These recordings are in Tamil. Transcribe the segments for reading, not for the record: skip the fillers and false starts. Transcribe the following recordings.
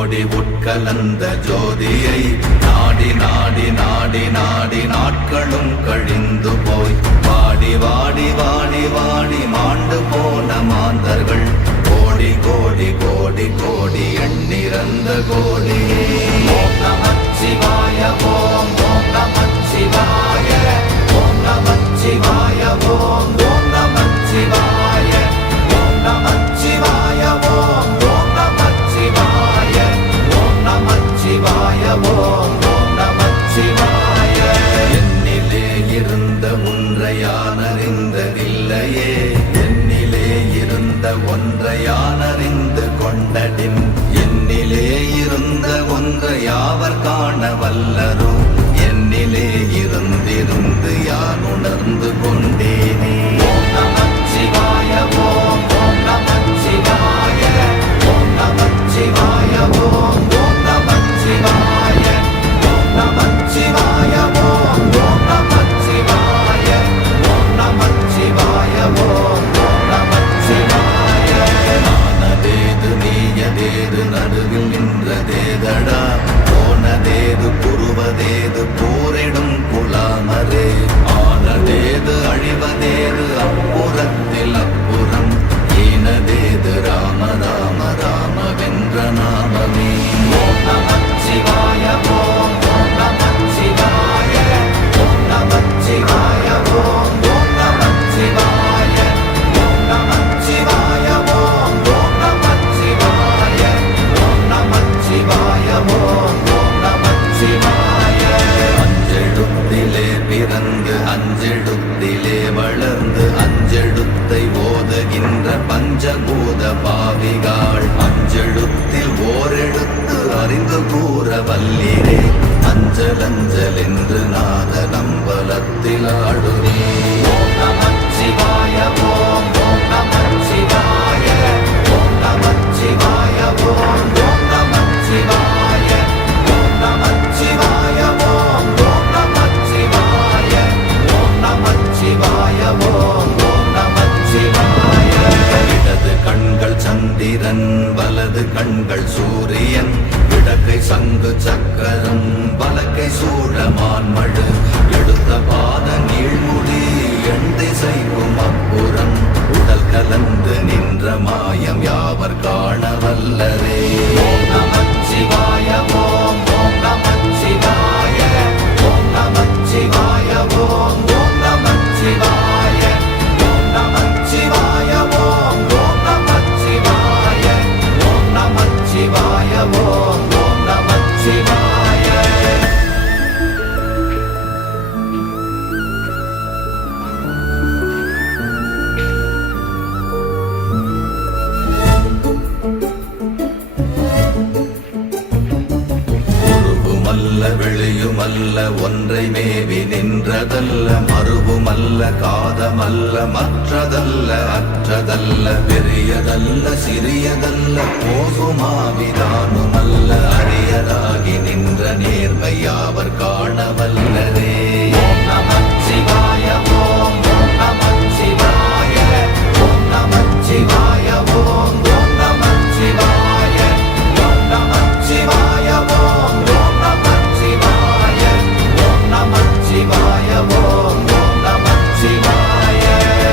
கோடி உட்கலந்த ஜோதியை நாடி நாடி நாடி நாடி நாட்களும் கழிந்து போய் வாடி வாடி வாடி வாடி மாண்டு போன மாந்தர்கள் கோடி கோடி கோடி கோடி எண்ணிறந்த கோடி. ஓம் நமச்சிவாய ஓம் ஓம் நமச்சிவாய ஓம் நமச்சிவாய ஓம் ஓம் நமச்சிவாய ஓம் நமச்சிவாய ஓம் ஓம் நமச்சிவாய ஓம் நமச்சிவாய ஓம் ஓம் நமச்சிவாய. என்னிலே இருந்த ஒன்றை யான் அறிந்ததில்லையே, என்னிலே இருந்த ஒன்றை யான் அறிந்து கொண்டடின், என்னிலே இருந்த ஒன்றை யாவர் காண வல்லரோ, என்னிலே இருந்திருந்து யான் உணர்ந்து கொண்டேனே. ஓம் நமச்சிவாய ஓம் ஓம் நமச்சிவாய ஓம் நமச்சிவாய ஓம் ஓம் நமச்சிவாய ஓம் நமச்சிவாய ஓம் ஓம் நமச்சிவாய ஓம் நமச்சிவாய ஓம் ஓம் நமச்சிவாய. நானதேது நீயதேது நடுவில் நின்றதேதடா, போனதேது புருவதேது போரிடும் குலாமரே, ஆனதேது அழிவதேது அப்புறத்தில் அப்புறம், ஈனதேது ராம ராம ராம வென்ற நாமமே. ஓம் நமச்சிவாய ஓம் ஓம் நமச்சிவாய ஓம் நமச்சிவாய ஓம் ஓம் நமச்சிவாய ஓம் நமச்சிவாய ஓம் ஓம் நமச்சிவாய ஓம் நமச்சிவாய ஓம் ஓம் நமச்சிவாய. அஞ்செழுத்திலே பிறந்து அஞ்செழுத்திலே வளர்ந்து அஞ்செழுத்தை ஓதுகின்ற பஞ்சபூத பாவிகாள், அஞ்செழுத்தில் ஓரெழுத்து அறிந்து கூற வல்லீரே, அஞ்சல் அஞ்சல் என்று நாத நம்பலத்தில் ஆடுவே. ஓம் நமச்சிவாய ஓம் ஓம் நமச்சிவாய ஓம் நமச்சிவாய ஓம் ஓம் நமச்சிவாய ஓம் நமச்சிவாய ஓம் ஓம் நமச்சிவாய ஓம் நமச்சிவாய ஓம் ஓம் நமச்சிவாய. இடது கண்கள் சந்திரன் வலது கண்கள் சூரியன், இடக்கை சங்கு சக்கரம் வலக்கை சூழமான்மழு, எடுத்த பாத நீழ்முடி எண் திசைக்கும் அப்புறம், உடல் கலந்து நின்ற மாயம் யாவர் காண வல்லரே. ஓம் நமச்சிவாய ஓம் ஓம் நமச்சிவாய ஓம் நமச்சிவாய ஓம் ஓம் நமச்சிவாய ஓம் நமச்சிவாய ஓம் ஓம் நமச்சிவாய ஓம் நமச்சிவாய ஓம் ஓம் நமச்சிவாய. உருவுமல்ல வெளியுமல்ல ஒன்றை மேவி நின்றதல்ல, மறுவுமல்ல காதமல்ல மற்றதல்ல அற்றதல்ல, பெரியதல்ல சிறியதல்ல போகுமாவிதானுமல்ல, அரியதாகி நின்ற நேர்மை யாவர் காண வல்லரே. ஓம் நமச்சிவாய ஓம் ஓம் நமச்சிவாய ஓம் நமச்சிவாய ஓம் ஓம் நமச்சிவாய ஓம் நமச்சிவாய ஓம் ஓம் நமச்சிவாய ஓம் நமச்சிவாய ஓம் ஓம் நமச்சிவாய.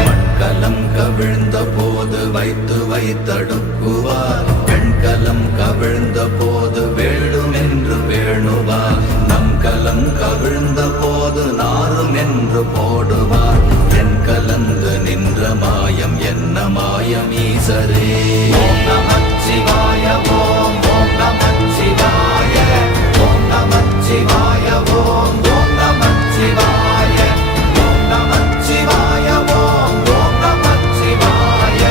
மண்கலம் கவிழ்ந்த போது வைத்து வைத்தடுக்குவார், பெண்கலம் கவிழ்ந்த போது வேண்டுமென்று வேணுவார், நம் கலம் கவிழ்ந்த போது நாரும் என்று போடுவார், என் கலந்து நின்ற மாயம் என்ன மாயம் ஈசரே. ஓம் நமச்சிவாய ஓம் ஓம் நமச்சிவாய ஓம் நமச்சிவாய ஓம் ஓம் நமச்சிவாய ஓம் நமச்சிவாய ஓம் ஓம் நமச்சிவாய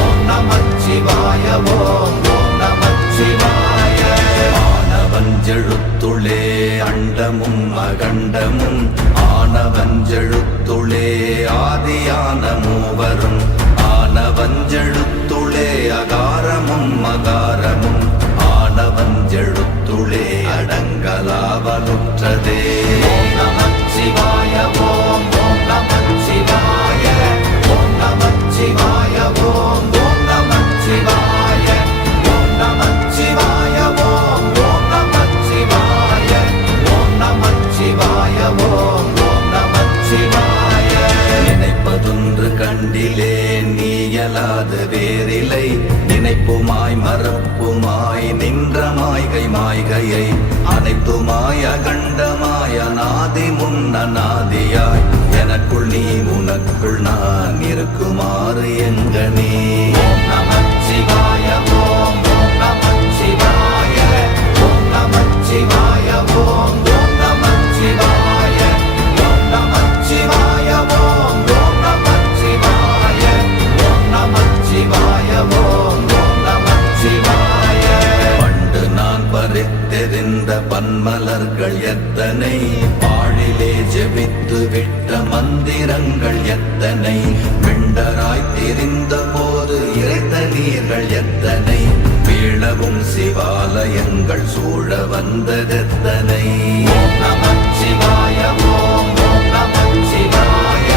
ஓம் நமச்சிவாய ஓம் ஓம் நமச்சிவாய. ஆனவஞ்செழுத்துளே அண்டமும் அகண்டமும், ஆனவஞ்செழுத்துளே ஆதியான மூவரும், ஆனவஞ்செழுத்துளே அகாரமும் மகாரமும், ஆனவஞ்செழுத்துளே அடங்கலாவலுற்றதே. ஓம் நமச்சிவாய ஓம் ஓம் நமச்சிவாய ஓம் நமச்சிவாய ஓம் ஓம் நமச்சிவாய ஓம் நமச்சிவாய ஓம் வாழ்க்கை மாய்கையை அனைத்துமாய கண்டமாய நாதி முன்ன நாதியாய் எனக்குள் நீ உனக்குள் நான் இருக்குமாறு எங்கனே. ஓம் நமச்சிவாய ஓம் ஓம் நமச்சிவாய ஓம் நமச்சிவாய ஓம் ஓம் நமச்சிவாய ஓம் நமச்சிவாய ஓம் ஓம் நமச்சிவாய ஓம் நமச்சிவாய ஓம் ஓம் நமச்சிவாய. பண்டு நான் பறித்தெறிந்த பன்மலர்கள் எத்தனை, பாழிலே ஜெபித்து விட்ட மந்திரங்கள் எத்தனை, மிண்டராய் தெரிந்த போது இறைத்த நீர்கள் எத்தனை, வீழவும் சிவாலயங்கள் சூழ வந்ததெத்தனை. ஓம் நமச்சிவாய ஓம் ஓம் நமச்சிவாய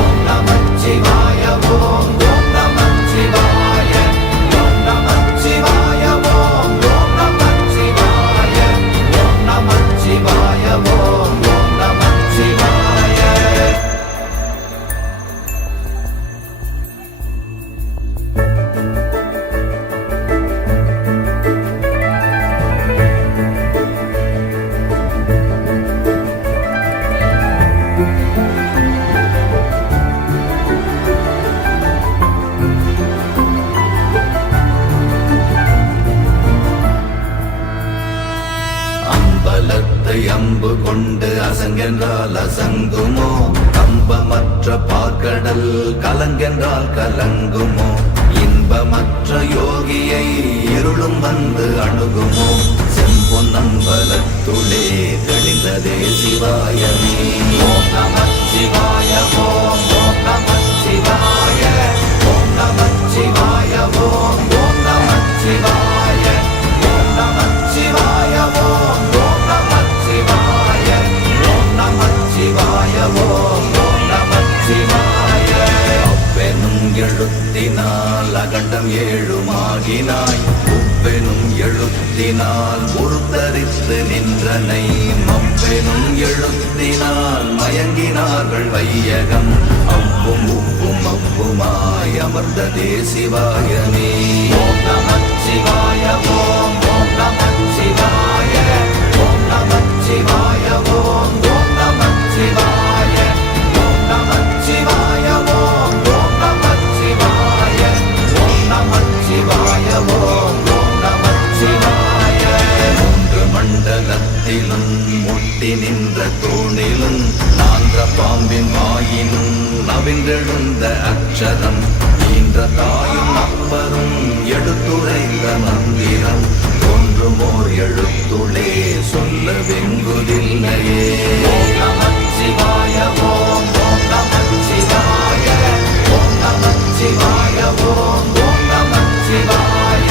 ஓம் நமச்சிவாய ஓம் ஓம் நமச்சிவாய ஓம் நமச்சிவாய ஓம் ஓம் நமச்சிவாய ஓம் நமச்சிவாய ஓம் ஓம் நமச்சிவாய. அம்பலத்தை அம்பு கொண்டு அசங்கென்றால் அசங்குமோ, கம்பமற்ற பார்க்கடல் கலங்கென்றால் கலங்குமோ, இன்பமற்ற யோகியை இருளும் வந்து அணுகுமோ, செம்பொன்னம்பலத்துளே தெளிந்ததே சிவாயமே. ஓம் நமச்சிவாய ஓம் ஓம் நமச்சிவாய ஓம் நமச்சிவாய ஓம் ஓம் நமச்சிவாய ஓம் நமச்சிவாய ஓம் ஓம் நமச்சிவாய ஓம் நமச்சிவாய ஓம் ஓம் நமச்சிவாய. அவ்வெனும் எழுத்தினால் அகண்டம் ஏழுமாகினாய், உவ்வெனும் எழுத்தினால் உருத்தரித்து நின்றனை, மவ்வெனும் எழுத்தினால் மயங்கினார்கள் வையகம், அவ்வும் உவ்வும் அவ்வுமாய் அமர்ந்ததே சிவாயமே. ஓம் நமச்சிவாய ஓம் ஓம் நமச்சிவாய ஓம் நமச்சிவாய ஓம் ஓம் நமச்சிவாய ஓம் நமச்சிவாய ஓம் ஓம் நமச்சிவாய ஓம் நமச்சிவாய ஓம் ஓம் நமச்சிவாய. மூன்று மண்டலத்திலும் முட்டி நின்ற தூணிலும் நான்ற பாம்பின் வாயினும் நவின்றெழுந்த அக்ஷரம், ஈன்ற தாயும் அப்பரும் எடுத்துரைந்த மந்திரம், தோன்றுமோர் எழுத்துளே சொல்ல வெங்குதில்லையே. ஓம் நமச்சிவாய ஓம் ஓம் நமச்சிவாய ஓம் நமச்சிவாய ஓம் ஓம் நமச்சிவாய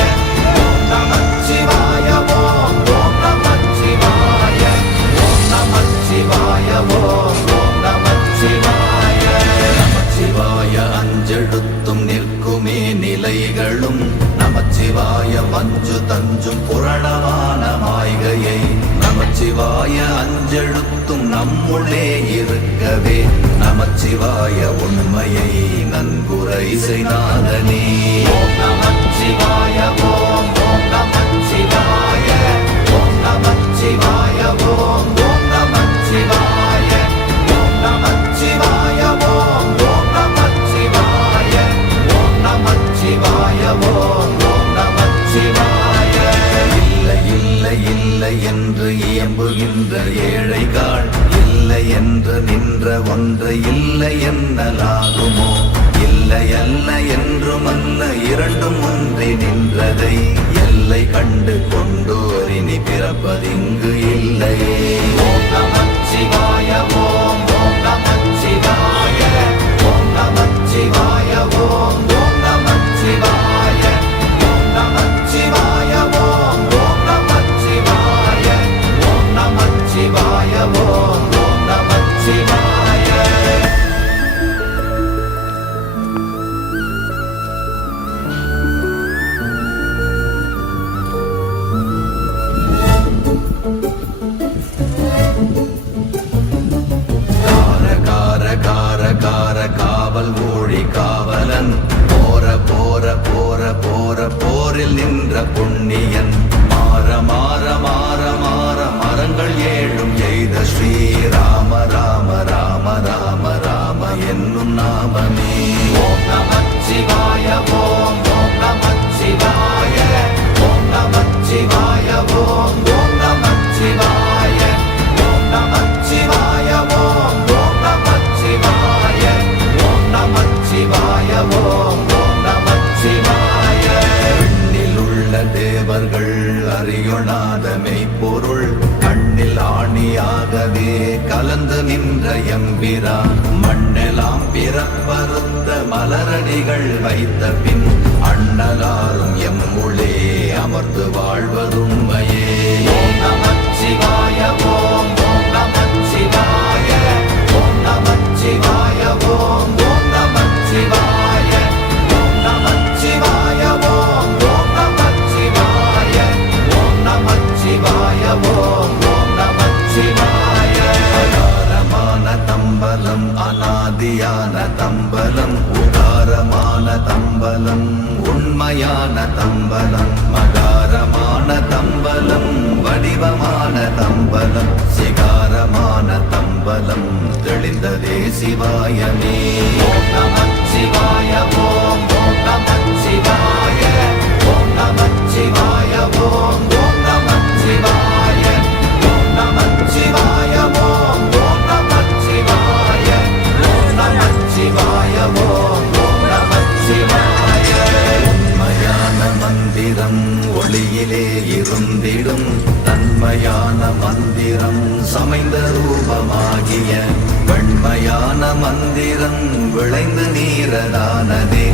ஓம் நமச்சிவாய ஓம் ஓம் நமச்சிவாய ஓம் நமச்சிவாய ஓம் ஓம் நமச்சிவாய. நமச்சிவாய அஞ்செழுத்தும் நிற்குமே நிலைகளும், நமச்சிவாய மஞ்சு தஞ்சும் புரணமான மாய்கையை, நமச்சிவாய அஞ்செழுத்தும் நம்முள்ளே இருக்கவே, நமச்சிவாய உண்மையை நன்குரை செய்நாதனே. ஓம் நமச்சிவாய ஓம் ஓம் நமச்சிவாய ஓம் நமச்சிவாய ஓம் ஓம் நமச்சிவாய ஓம் நமச்சிவாய ஓம் ஓம் நமச்சிவாய ஓம் நமச்சிவாய ஓம் ஓம் நமச்சிவாய. இல்லை இல்லை இல்லை என்று இயம்புகின்ற ஏழைகாள், இல்லை என்று நின்ற ஒன்றை இல்லை என்னலாகுமோ, இல்லை அல்ல என்றும் அல்ல இரண்டும் ஒன்றி நின்றதை, எல்லை கண்டு கொண்டோர் இனி பிறப்பதிங்கு இல்லையே. ஓம் நமச்சிவாய ஓம் ஓம் நமச்சிவாய ஓம் நமச்சிவாய ஓம் ஓம் நமச்சிவாய ஓம் நமச்சிவாய ஓம் ஓம் நமச்சிவாய ஓம் நமச்சிவாய ஓம் ஓம் நமச்சிவாய. கரையொணாத மெய்ப்பொருள் கண்ணில் ஆணியாகவே கலந்து நின்ற எம்பிரா மண்ணெல்லாம் பிறப்பறுத்த மலரடிகள் வைத்த பின் அண்ணலாரும் எம்முளே அமர்ந்து வாழ்வதுண்மையே. ஓம் நமச்சிவாய ஓம் ஓம் நமச்சிவாய ஓம் நமச்சிவாய ஓம் ஓம் நமச்சிவாய ஓம் நமச்சிவாய ஓம் ஓம் நமச்சிவாய ஓம் நமச்சிவாய ஓம் ஓம் நமச்சிவாய. அகாரமான தம்பலம் அநாதியான தம்பலம் உகாரமான தம்பலம் உண்மையான தம்பலம் மகாரமான தம்பலம் வடிவமான தம்பலம் சிகாரமான தம்பலம் தெளிந்ததே சிவாயமே. ஓம் நமச்சிவாய ஓம் ஓம் நமச்சிவாய ஓம் நமச்சிவாய ஓம் ஓம் நமச்சிவாய ஓம் நமச்சிவாய ஓம் ஓம் நமச்சிவாய ஓம் நமச்சிவாய ஓம் ஓம் நமச்சிவாய. உண்மையான மந்திரம் ஒளியிலே இருந்திடும் தன்மையான மந்திரம் சமைந்த ரூபமாகிய வெண்மையான மந்திரம் விளைந்து நீரதானதே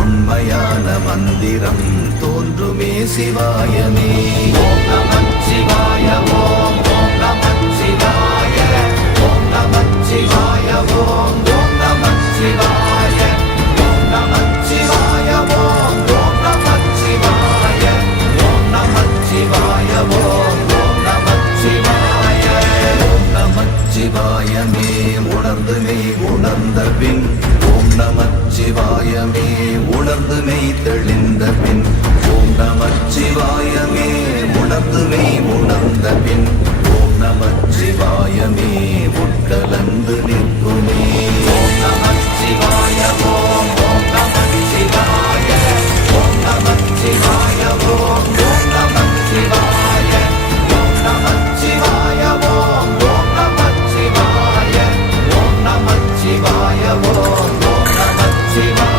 உண்மையான மந்திரம் தோன்றுமே சிவாயமே. ஓம் நமச்சிவாய ஓம் ஓம் நமச்சிவாய ஓம் நமச்சிவாய ஓம் ஓம் நமச்சிவாய ஓம் நமச்சிவாய ஓம் ஓம் நமச்சிவாய ஓம் நமச்சிவாய ஓம் ஓம் நமச்சிவாய. ஓம் நமச்சிவாயமே உணர்ந்து மெய் உணர்ந்த பின் ஓம் நமச்சிவாயமே உணர்ந்து மெய் தெளிந்த பின் ஓம் நமச்சிவாயமே உணர்ந்து மெய் உணர்ந்த பின் ஓம் நமச்சிவாயமே உட்கலந்து நிற்குமே. ஓம் நமச்சிவாய ஓம் ஓம் நமச்சிவாய ஓம் நமச்சிவாய ஓம் ஓம் நமச்சிவாய ஓம் நமச்சிவாய ஓம் ஓம் நமச்சிவாய ஓம் நமச்சிவாய ஓம் ஓம் நமச்சிவாய.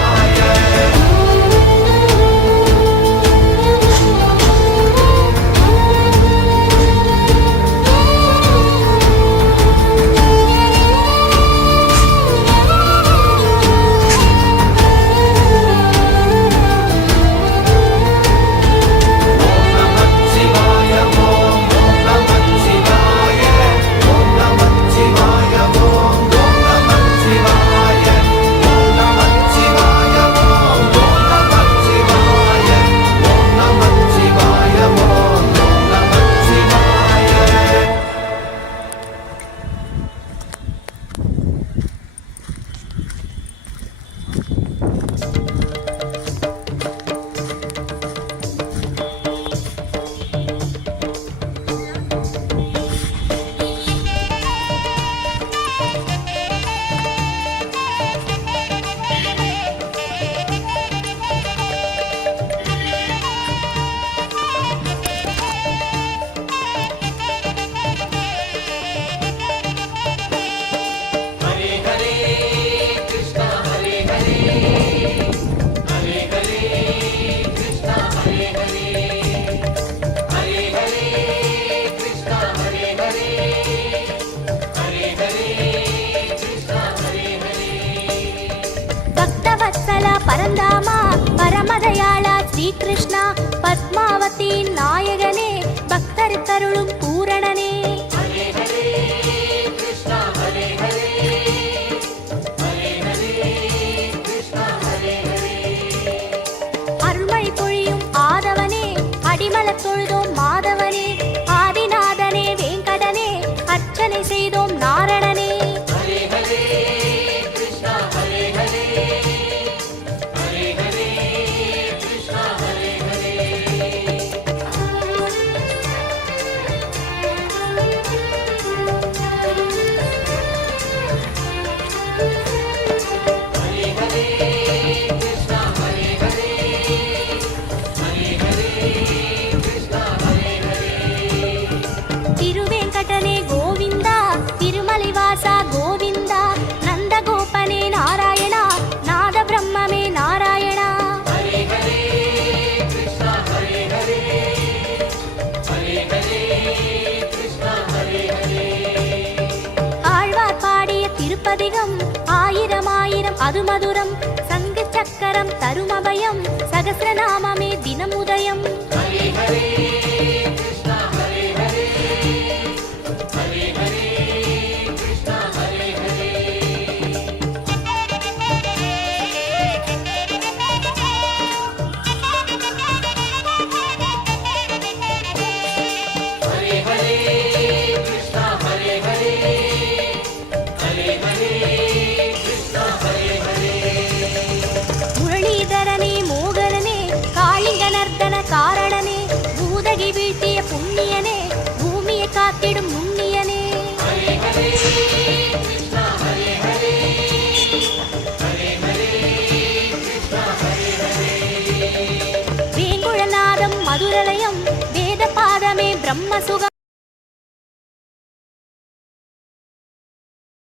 பரந்தாமா பரமதயாளா ஸ்ரீகிருஷ்ணா பத்மாவதி நாயகனே பக்தர் கருளும் பூரணனே. அருள்மழை பொழியும் ஆதவனே அடிமலத் தொழுதோம் மாதவனே ஆதிநாதனே வேங்கடனே அர்ச்சனை செய்தோம் நாரணனே. முரளிதரனே மோகனனே காளிங்க நர்த்தன காரணனே பூதகி வீழ்த்திய புண்ணியனே பூமியை காத்திடும் நுண்ணியனே வேங்குழநாதம் மதுரலயம் வேத பாதமே பிரம்ம சுகம்